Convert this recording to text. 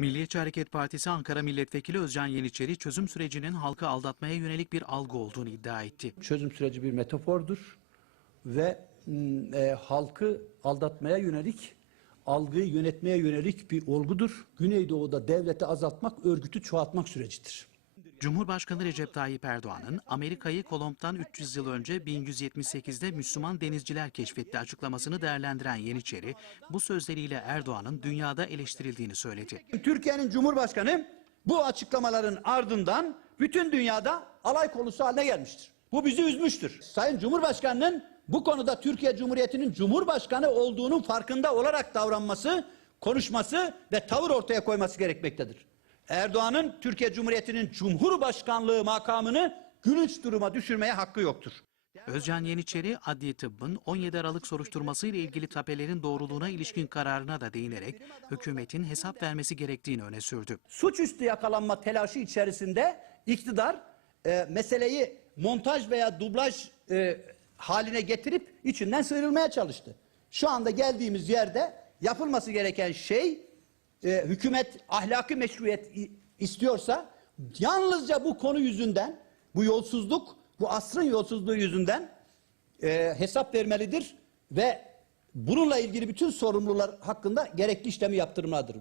Milliyetçi Hareket Partisi Ankara Milletvekili Özcan Yeniçeri çözüm sürecinin halkı aldatmaya yönelik bir algı olduğunu iddia etti. Çözüm süreci bir metafordur ve m, e, halkı aldatmaya yönelik, algıyı yönetmeye yönelik bir olgudur. Güneydoğu'da devleti azaltmak, örgütü çoğaltmak sürecidir. Cumhurbaşkanı Recep Tayyip Erdoğan'ın Amerika'yı Kolomb'dan 300 yıl önce 1178'de Müslüman denizciler keşfetti açıklamasını değerlendiren Yeniçeri, bu sözleriyle Erdoğan'ın dünyada eleştirildiğini söyledi. Türkiye'nin Cumhurbaşkanı bu açıklamaların ardından bütün dünyada alay konusu haline gelmiştir. Bu bizi üzmüştür. Sayın Cumhurbaşkanı'nın bu konuda Türkiye Cumhuriyeti'nin Cumhurbaşkanı olduğunun farkında olarak davranması, konuşması ve tavır ortaya koyması gerekmektedir. Erdoğan'ın Türkiye Cumhuriyeti'nin Cumhurbaşkanlığı makamını gülünç duruma düşürmeye hakkı yoktur. Özcan Yeniçeri, adli tıbbın 17 Aralık soruşturması ile ilgili tapelerin doğruluğuna ilişkin kararına da değinerek hükümetin hesap vermesi gerektiğini öne sürdü. suçüstü yakalanma telaşı içerisinde iktidar e, meseleyi montaj veya dublaj e, haline getirip içinden sıyrılmaya çalıştı. Şu anda geldiğimiz yerde yapılması gereken şey e, hükümet ahlaki meşruiyet istiyorsa yalnızca bu konu yüzünden bu yolsuzluk bu asrın yolsuzluğu yüzünden e, hesap vermelidir ve bununla ilgili bütün sorumlular hakkında gerekli işlemi yaptırmalıdır.